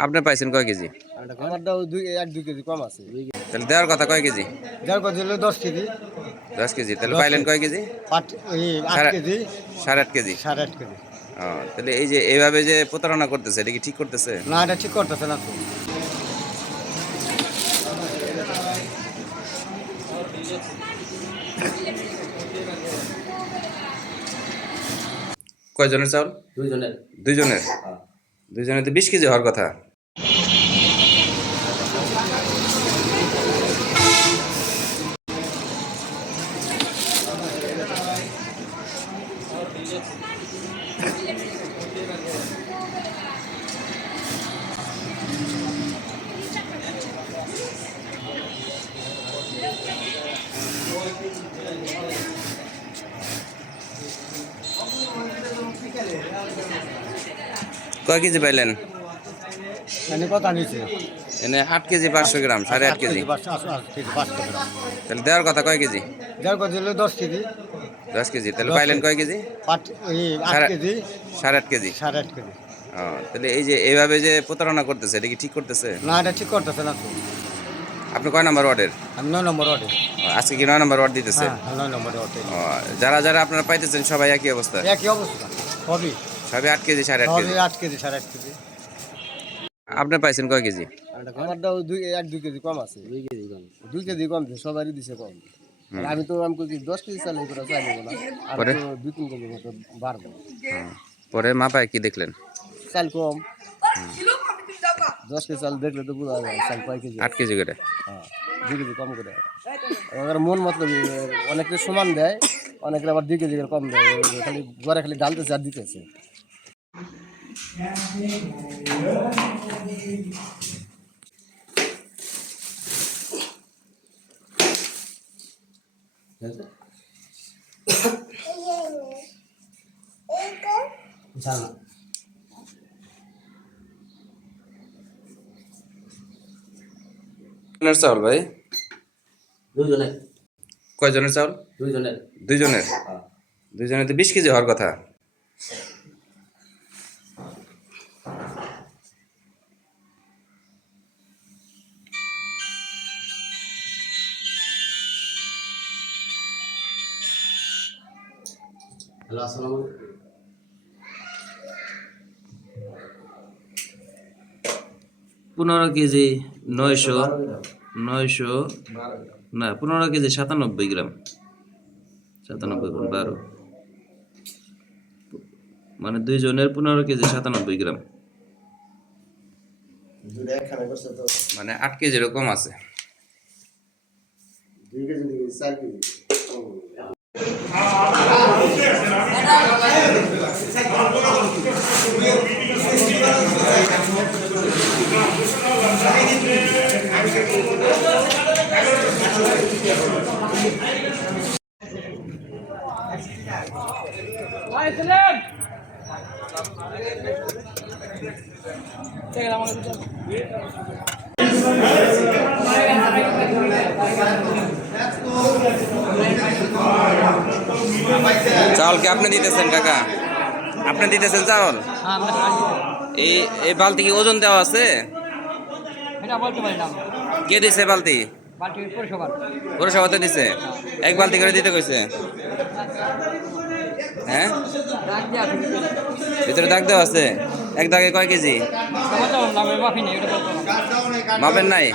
আপনি পাইছেন কয় কেজি? আমারটাও 2 কেজি কম আছে। তাহলে দেওয়ার কথা কয় কেজি? যার কথা হলো 10 কেজি। 10 কেজি। তাহলে 10 পাইলেন কেজি। কয় কেজি? 8 কেজি। 8.5 কেজি। 8.5 কেজি। ও, তাহলে এই যে এইভাবে যে প্রতারণা করতেছে এটা কি ঠিক করতেছে? না, এটা ঠিক করতেছে না তো। কয়জনের চাউল? 2 জনের। 2 জনের? 2 জনের তো 20 কেজি হওয়ার কথা। কয় কেজি পাইলেন? এনে কথা নিছে। এনে 8 কেজি 500 গ্রাম, 8.5 কেজি। 500 গ্রাম। তাহলে দেওয়ার কথা কয় কেজি? যার কথা হলো 10 কেজি। 10 কেজি। তাহলে 10 পাইলেন কেজি। কয় কেজি? 8 কেজি। 8.5 কেজি। 8.5 কেজি। ও, তাহলে এই যে এইভাবে যে প্রতারণা করতেছে এটা কি ঠিক করতেছে? না, এটা ঠিক করতেছে না তো। আপনি কয় নাম্বার ওয়ার্ডের? আমি 9 নম্বর ওয়ার্ডে। আজকে কি 9 নম্বর ওয়ার্ড দিতেছে? হ্যাঁ, 9 নম্বর ওয়ার্ডে। ও, যারা যারা আপনারা পাইতেছেন সবাই একই অবস্থা? একই অবস্থা। সবই। সবই 8 কেজি 8.5 কেজি। সবই 8 কেজি, 8.5 কেজি। আপনি পাইছেন কয় কেজি? আমারটাও 2 কেজি কম আছে। 2 কেজি কম দিছে, সবারই দিছে কম। আর আমি কইছি 10 কেজি চাল এই করে চাইব না। আর পরে? তো 2-3 কেজি মতো বাড়বো। পরে মাপায় কি দেখলেন? চাল কম। 10 কেজি চাল দেখলে তো বোঝা যায় চাল কয় কেজি 8 আছে। কেজি করে। হ্যাঁ, 2 কেজি কম করে। আমার মন মতলব অনেকে সমান দেয়, অনেকে আবার 2 কেজি করে কম দেয়। খালি ঘরে খালি ঢালতেছে আর দিতেছে। জানা। জনের চাউল ভাই? 2 জনের। কয়জনের চাউল? 2 জনের। 2 জনের? 2 জনের তো 20 কেজি হওয়ার কথা। হ্যালো, আসসালামু আলাইকুম। 15 কেজি 900, 12 গ্রাম। 900 12 গ্রাম। না, 15 কেজি 97 গ্রাম। 97 × 12 মানে 2 জনের 15 কেজি 97 গ্রাম। দুটো একখানে করছে তো। মানে 8 কেজিরও কম আছে। 2 কেজি 2 কেজি 4 কেজি। চাউল কি আপনি দিতেছেন কাকা? আপনি দিতেছেন চাউল? এই এই বালতি কি ওজন দেওয়া আছে? এটা বলতে পারি না। কে দিছে বালতি? বালতি পরিষেবার। পৌরসভাতে দিছে? এক বালতি করে দিতে কইছে? হ্যাঁ, রাখ দিয়ে আসি। ভিতরে দাগ দেওয়া আছে? এক দাগে কয় কেজি? বলতে পারবো না, আমি মাফি নেই, এটা বলতে পারবো না। মাপেন নাই?